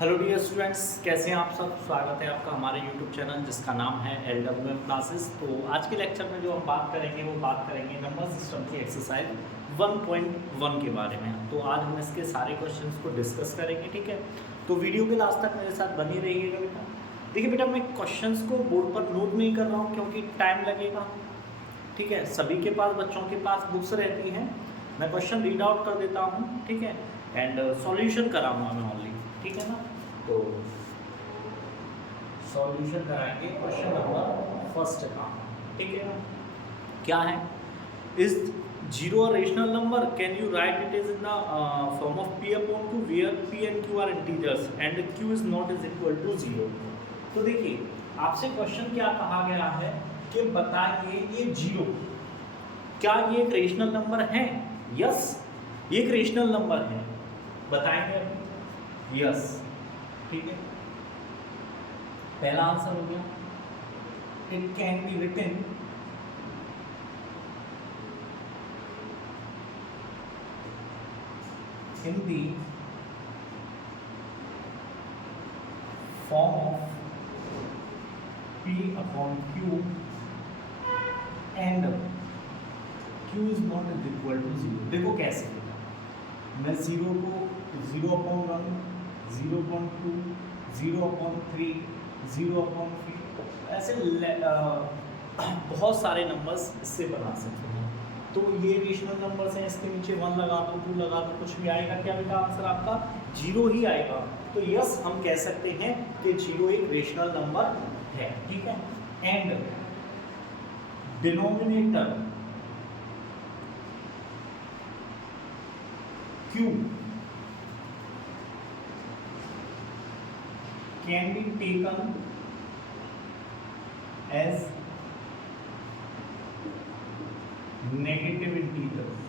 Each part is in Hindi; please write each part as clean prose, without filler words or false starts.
हेलो डियर स्टूडेंट्स, कैसे हैं आप सब। स्वागत है आपका हमारे यूट्यूब चैनल जिसका नाम है LWM क्लासेस। तो आज के लेक्चर में जो हम बात करेंगे वो बात करेंगे नंबर सिस्टम की एक्सरसाइज 1.1 के बारे में। तो आज हम इसके सारे क्वेश्चंस को डिस्कस करेंगे, ठीक है। तो वीडियो के लास्ट तक मेरे साथ बनी रहिएगा बेटा। देखिए बेटा, मैं क्वेश्चंस को बोर्ड पर नोट नहीं कर रहा हूँ क्योंकि टाइम लगेगा, ठीक है। सभी के पास, बच्चों के पास बुक्स रहती हैं। मैं क्वेश्चन रीड आउट कर देता हूँ, ठीक है, एंड सॉल्यूशन कराऊंगा मैं ओनली, ठीक है ना। तो सॉल्यूशन कराएंगे क्वेश्चन नंबर फर्स्ट का, ठीक है ना। क्या है, is zero a rational number, can you write it is in the form of p upon q where p and q are integers and q is not is equal to 0। तो देखिए, आपसे क्वेश्चन क्या कहा गया है कि बताइए ये जीरो क्या ये एक रेशनल नंबर है। यस, ये एक रेशनल नंबर है, बताएंगे अभी। यस, ठीक है, पहला आंसर हो गया। It can be written in the form of p upon q and q is not is equal to 0। देखो कैसे, मैं 0 को 0/1, 0/2, 0/3, 0/3 ऐसे बहुत सारे नंबर्स इससे बना सकते हैं। तो ये रेशनल नंबर्स हैं, इसके नीचे 1 लगा दो, 2 लगा दो, कुछ भी आएगा क्या बेटा, आंसर आपका 0 ही आएगा। तो यस, हम कह सकते हैं कि 0 एक रेशनल नंबर है, ठीक है। And denominator q can be taken as negative integers.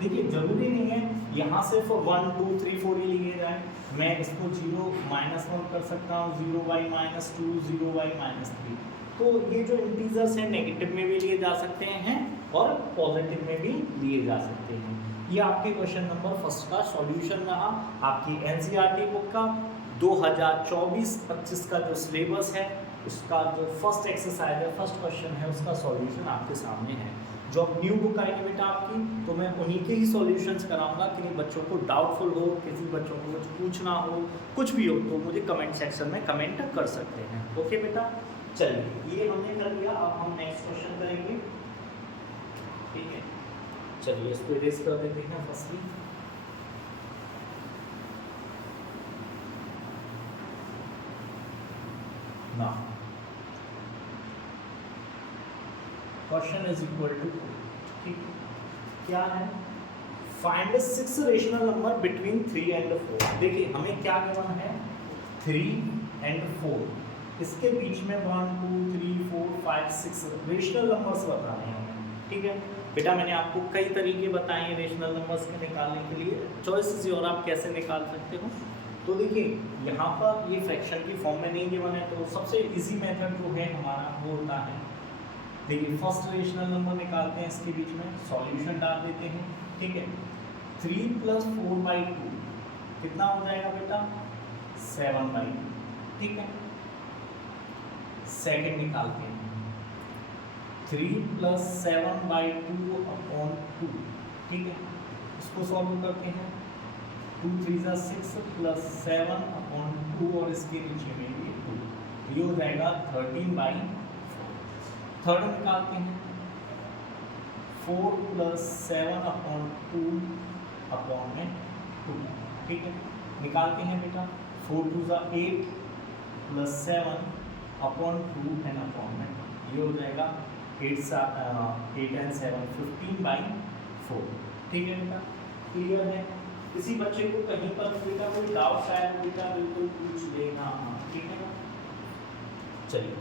देखिए, जरूरी नहीं है यहाँ सिर्फ 1, 2, 3, 4 ही लिए जाए। मैं इसको 0-1 कर सकता हूँ, 0y-2, 0y-3। तो ये जो इंटीजर्स हैं नेगेटिव में भी लिए जा सकते हैं और पॉजिटिव में भी लिए जा सकते हैं। ये आपके क्वेश्चन नंबर फर्स्ट का सॉल्यूशन रहा। आपकी एनसीईआरटी बुक का 2024-25 का जो सिलेबस है उसका जो फर्स्ट एक्सरसाइज है, फर्स्ट क्वेश्चन है, उसका सॉल्यूशन आपके सामने है। जो अब न्यू बुक आएगी बेटा आपकी, तो मैं उन्हीं के ही सॉल्यूशंस कराऊंगा। किसी बच्चों को डाउटफुल हो, किसी बच्चों को कुछ पूछना हो, कुछ भी हो, तो मुझे कमेंट सेक्शन में कमेंट कर सकते हैं। ओके बेटा, चलिए ये हमने कर लिया। अब हम नेक्स्ट क्वेश्चन करेंगे, ठीक है। चलिए इसको इरेज कर देते हैं फर्स्टली। ना क्वेश्चन इज इक्वल टू, ठीक है, क्या है, find 6 rational number between 3 and 4। देखिए हमें क्या गिवन है, 3 एंड 4, इसके बीच में 1, 2, 3, 4, 5, 6 रेशनल नंबर्स बताने हैं हमें, ठीक है बेटा। मैंने आपको कई तरीके बताए हैं रेशनल नंबर्स के निकालने के लिए, चॉइस और आप कैसे निकाल सकते हो। तो देखिए यहाँ पर ये फ्रैक्शन की फॉर्म में नहीं गिवन है, तो सबसे इजी मेथड जो है हमारा वो होता है, देखिए फर्स्ट रेशनल नंबर निकालते हैं, इसके बीच में सॉल्यूशन डाल देते हैं, ठीक है। 3 + 4/2 कितना हो जाएगा बेटा, 7/2, ठीक है। सेकंड निकालते हैं, 3 + 7/2/2, ठीक है। इसको सॉल्व करते हैं, 2 3 6 + 7/2 और इसके नीचे में भी 2, ये हो जाएगा 13/4। थर्ड निकालते हैं, 4 + 7/2/2, ठीक है। निकालते हैं बेटा, 4 2 8 + 7/2 एंड अपॉन में, ये हो जाएगा 8 and 7 15/4, ठीक है बेटा। क्लियर है। किसी बच्चे को कहीं पर बेटा कोई डाउट शायद बेटा बिल्कुल पूछ लेना, ठीक है ना। चलिए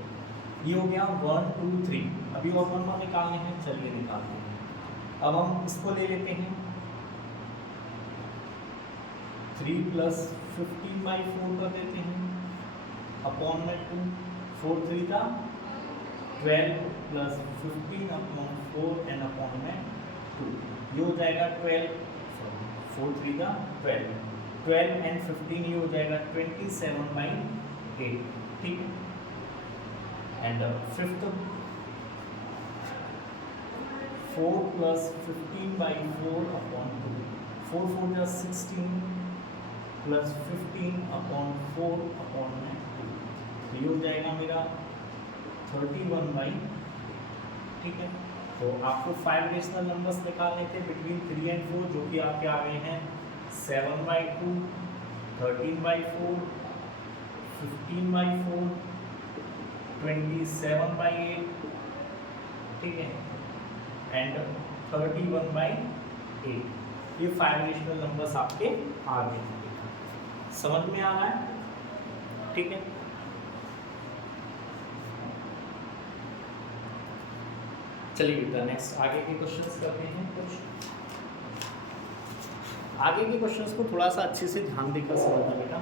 ये हो गया 1 2 3, अभी और 1 निकालने हैं, चलिए निकालते हैं। अब हम इसको ले लेते हैं, 3 + 15/4 कर देते हैं, अपॉन में 2, 4 3 12 + 15/4 एंड अपॉन में 2, ये हो जाएगा 12, 4 3 12, 12 एंड 15 ये हो जाएगा 27/8, ठीक है। एंड फिफ्थ 4 + 15/4/2, 4 4 = 16 + 15/4/2, ये हो जाएगा मेरा 31/, ठीक है। तो आपको 5 रेशनल नंबर्स निकालने थे बिटवीन 3 एंड 4, जो कि आपके आ गए हैं 7/2, 13/4, 15/4, 27/8, ठीक है, एंड 31/8। ये 5 रेशनल नंबर्स आपके आ गए हैं। समझ में आ रहा है, ठीक है। चलिए बेटा नेक्स्ट आगे के क्वेश्चंस करते हैं। कुछ आगे के क्वेश्चंस को थोड़ा सा अच्छे से ध्यान देकर समझना बेटा,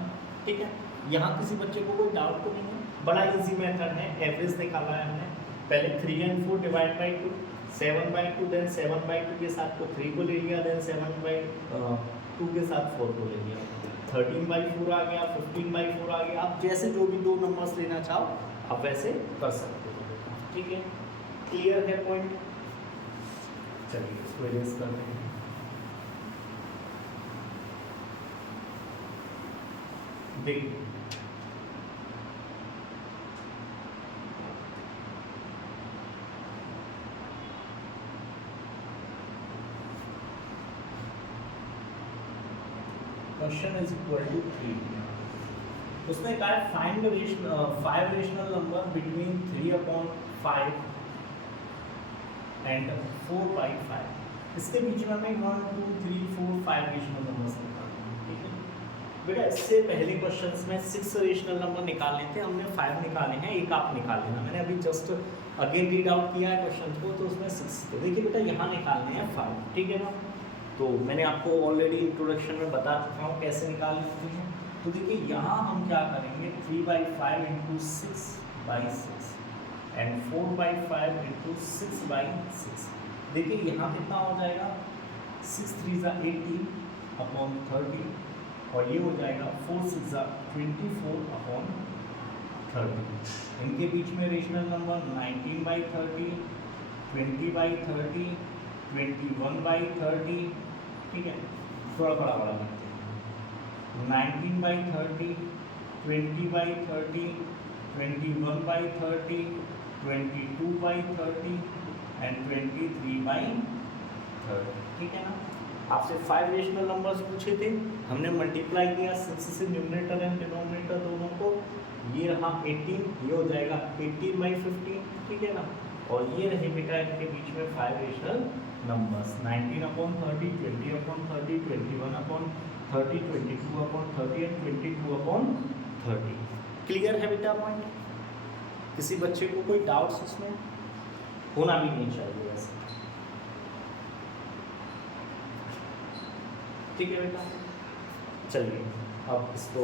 ठीक है। यहाँ किसी बच्चे को कोई डाउट तो नहीं है, बड़ा इजी मेथड है। एवरेज निकाला है हमने, पहले 3 and 4 डिवाइड बाई 2, 7/2, देन 7/2 के साथ को 3 को ले लिया, देन 7/2 के साथ 4 को ले लिया, 13/4 आ गया, 15/4 आ गया। आप जैसे जो भी दो नंबर्स लेना चाहो आप वैसे कर सकते हो, ठीक है। क्लियर है पॉइंट? चलिए इसको इरेज करते हैं। देखिए क्वेश्चन इज इक्वल टू 3, उसने कहा है find 5 rational number between 3/5 and 4/5। इसके बीच में हमें 1 2 3 4 5 रेशनल नंबर्स निकालने हैं, ठीक है बेटा। इससे पहले क्वेश्चंस में 6 रेशनल नंबर निकालने थे, हमने 5 निकाले हैं, एक आप निकाल लेना। मैंने अभी जस्ट अगेन रीड आउट किया है क्वेश्चन को, तो उसमें 6 थे। देखिए बेटा यहाँ निकालने हैं 5, ठीक है ना। तो मैंने आपको ऑलरेडी इंट्रोडक्शन में बता चुका हूँ कैसे निकालनी होती है। तो देखिए यहाँ हम क्या करेंगे, 3/5 × 6/6 एंड 4/5 × 6/6। देखिए यहाँ कितना हो जाएगा, 6 3 = 18/30, और ये हो जाएगा 4 6 = 24/30। इनके बीच में रेशनल नंबर 19/30, 20/30, 21/30, ठीक है। थोड़ा बड़ा बड़ा करते हैं, 19/30, 20/30, 21/30, 22/30 एंड 23/30, ठीक है ना। आपसे 5 रेशनल नंबर्स पूछे थे, हमने मल्टीप्लाई किया 6 से न्यूमरेटर एंड डिनोमिनेटर दोनों को। ये रहा 18, ये हो जाएगा 18/15, ठीक है ना। और ये रहे बेटा इनके बीच में 5 रेशनल नंबर्स, 19/30, 20/30, 21/30, 22/30 एंड 22/30। क्लियर है बेटा पॉइंट? किसी बच्चे को कोई डाउट्स इसमें होना भी नहीं चाहिए वैसे, ठीक है बेटा। चलिए अब इसको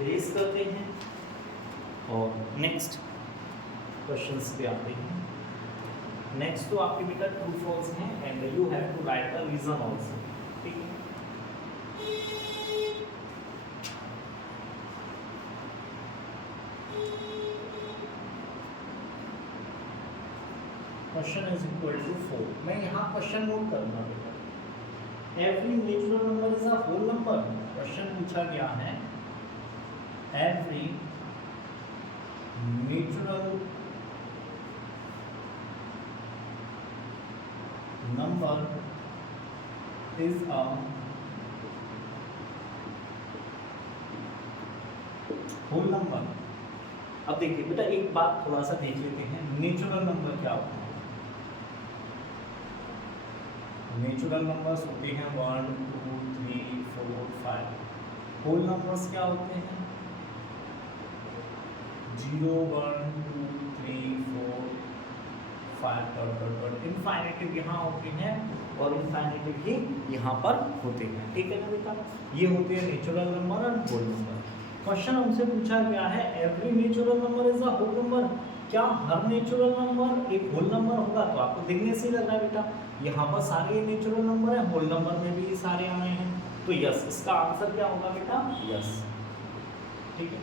इरेज करते हैं और नेक्स्ट क्वेश्चंस पे आते हैं। नेक्स्ट तो आपके बेटा ट्रू फॉल्स हैं and you have to write the reason also, ठीक है। Question is equal to 4। मैं यहाँ क्वेश्चन नोट करूँगा बेटा, every natural number is a whole number. Question पूछा गया है every natural number is a whole number. अब देखिए बेटा एक बात थोड़ा सा देख लेते हैं, नेचुरल नंबर क्या होता है। नेचुरल नंबर्स होते हैं 1 2 3 4 5। होल नंबर्स क्या होते हैं 0 1 2 3 4 5 इनफाइनेटिव यहाँ होते हैं और इनफाइनेटिव ही यहाँ पर होते हैं, ठीक है ना बेटा। ये होते हैं नेचुरल नंबर और होल नंबर। क्वेश्चन हमसे पूछा गया है every natural number is a whole number. क्या हर नेचुरल नंबर एक होल नंबर होगा? तो आपको दिखने से ही लग रहा है बेटा यहाँ पर सारे नेचुरल नंबर है, होल नंबर में भी सारे आए हैं। तो यस, इसका आंसर क्या होगा बेटा? यस। ठीक है,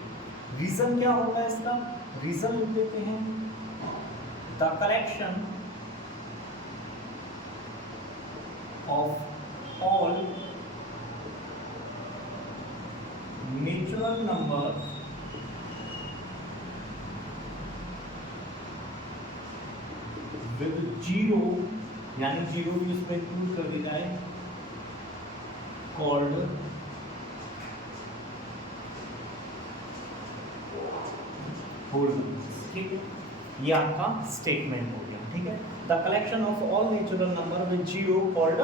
रीजन क्या होगा इसका? रीजन लिख देते हैं, the collection of all natural number with zero, यानी जीरो भी उसमें इंक्लूड कर दी जाए, कॉल्ड होल नंबर्स। ठीक है, ये आपका स्टेटमेंट हो गया। ठीक है, the collection of all natural number with zero called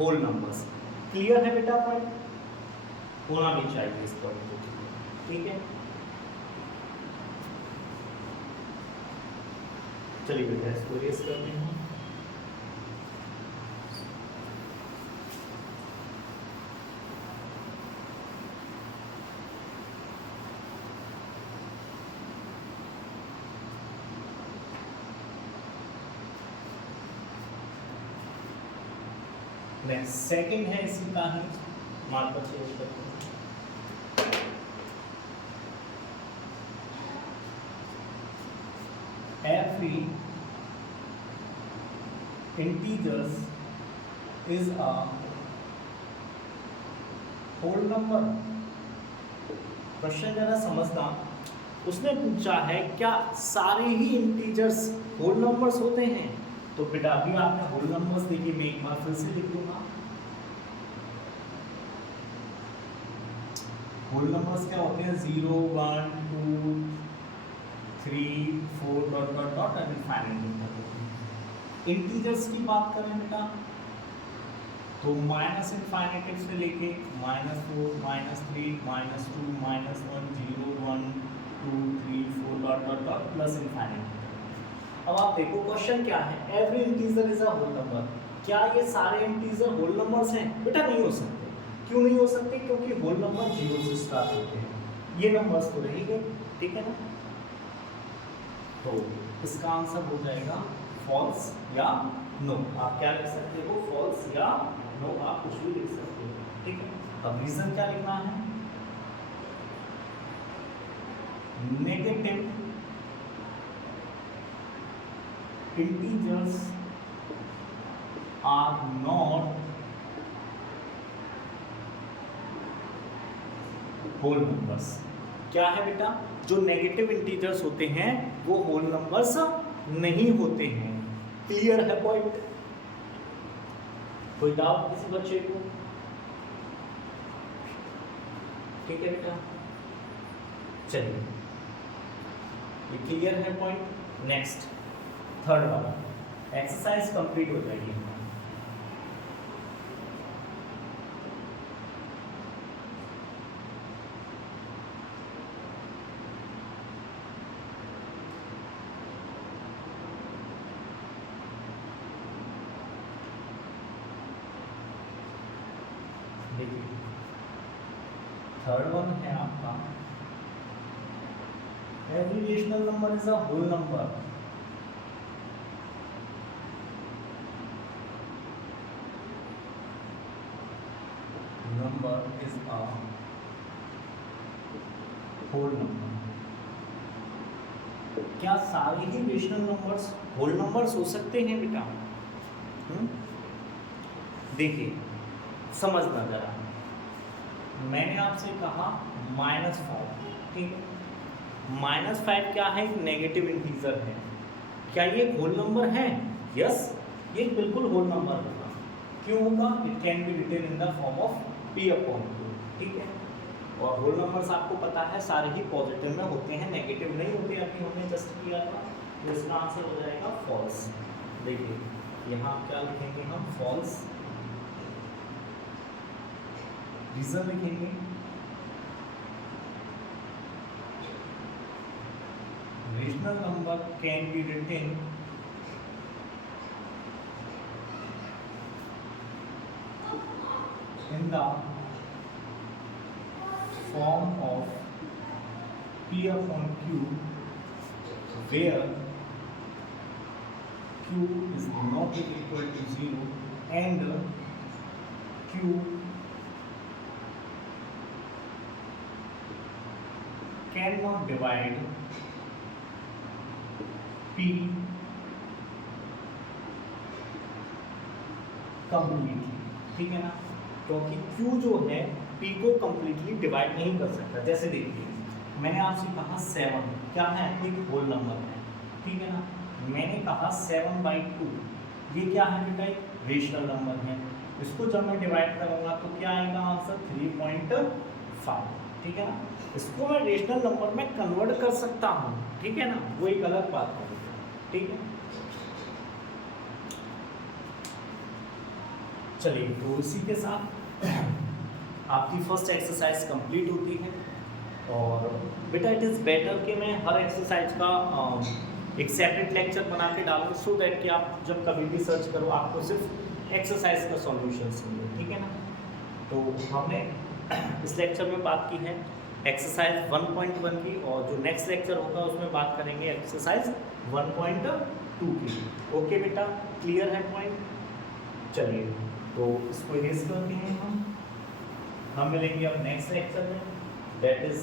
whole numbers. Clear है बेटा? पॉइंट होना भी चाहिए इस पॉइंट को। ठीक है, चलिए बेटा इसको रेस करते हैं। नेक्स्ट सेकंड है इसी का ही, मार्कर चेंज करते हैं। Every integers is a whole number। Question जरा समझना, उसने पूछा है क्या सारे ही इंटीजर्स होल नंबर्स होते हैं? तो बेटा अभी आपने होल नंबर्स देखिए, मैं एक बार फिर से लिख दूंगा। होल नंबर्स क्या होते हैं? 0 1 2 3 4 dot dot dot and infinite. Integers की बात करें बेटा तो माइनस इनफाइनाइट से लेके -4 -3 -2 -1 0 1 2 3 4 dot dot dot plus infinite. अब आप देखो क्वेश्चन क्या है, every integer is a whole number. क्या ये सारे इंटीजर होल नंबर्स हैं? बेटा नहीं हो सकते। क्यों नहीं हो सकते? क्योंकि होल नंबर जीरो से स्टार्ट होते हैं। ये नंबर्स तो रहेंगे, ठीक है ना? तो इसका आंसर हो जाएगा फॉल्स या नो। आप क्या लिख सकते हो? फॉल्स या नो, आप कुछ भी लिख सकते हो। ठीक है, अब रीजन क्या लिखना है? Negative integers are not whole numbers. क्या है बेटा? जो नेगेटिव इंटीजर्स होते हैं वो होल नंबर्स नहीं होते हैं। क्लियर है पॉइंट? कोई डाउट किसी बच्चे को? ठीक है बेटा, चलिए ये क्लियर है पॉइंट। नेक्स्ट थर्ड वाला एक्सरसाइज कंप्लीट हो जाएगी। थर्ड वन है आपका every rational number is a whole number. Number is a whole number. क्या सारे ही रेशनल नंबर्स होल नंबर्स हो सकते हैं बेटा? देखिए समझना जरा, मैंने आपसे कहा -5, ठीक है? -5 क्या है? एक नेगेटिव इंटीजर है। क्या ये होल नंबर है? यस, ये बिल्कुल होल नंबर होगा। क्यों होगा? It can be written in the form of p/2, ठीक है? और होल नंबर्स आपको पता है सारे ही पॉजिटिव में होते हैं, नेगेटिव नहीं होते। अभी हमने जस्ट किया था, तो इसका आंसर हो जाएगा फॉल्स। देखिए यहाँ क्या लिखेंगे हम? फॉल्स। रीजन लिखेंगे rational number can be written in the form of p/q where q is not equal to 0 and q can not divide P completely, ठीक है ना, क्योंकि Q जो है P को कंप्लीटली डिवाइड नहीं कर सकता। जैसे देखिए मैंने आपसे कहा 7 क्या है, एक होल नंबर है, ठीक है ना, मैंने कहा 7/2 ये क्या है बेटा, एक रेशनल नंबर है, इसको जब मैं डिवाइड करूंगा तो क्या आएगा आंसर 3.5, ठीक है ना, इसको मैं रेशनल नंबर में कन्वर्ट कर सकता हूँ, ठीक है ना, वो एक अलग बात है, ठीक है। चलिए तो इसी के साथ आपकी फर्स्ट एक्सरसाइज कंप्लीट होती है। और बेटा इट इज़ बेटर कि मैं हर एक्सरसाइज का एक सेपरेट लेक्चर बना के डालूँ, सो दैट कि आप जब कभी भी सर्च करो आपको सिर्फ एक्सरसाइज का सॉल्यूशन मिले, ठीक है ना। तो हमने इस लेक्चर में बात की है एक्सरसाइज 1.1 की, और जो नेक्स्ट लेक्चर होगा उसमें बात करेंगे एक्सरसाइज 1.2 की। ओके बेटा, क्लियर है पॉइंट? चलिए तो इसको इरेज करते हैं हम मिलेंगे अब नेक्स्ट लेक्चर में, दैट इज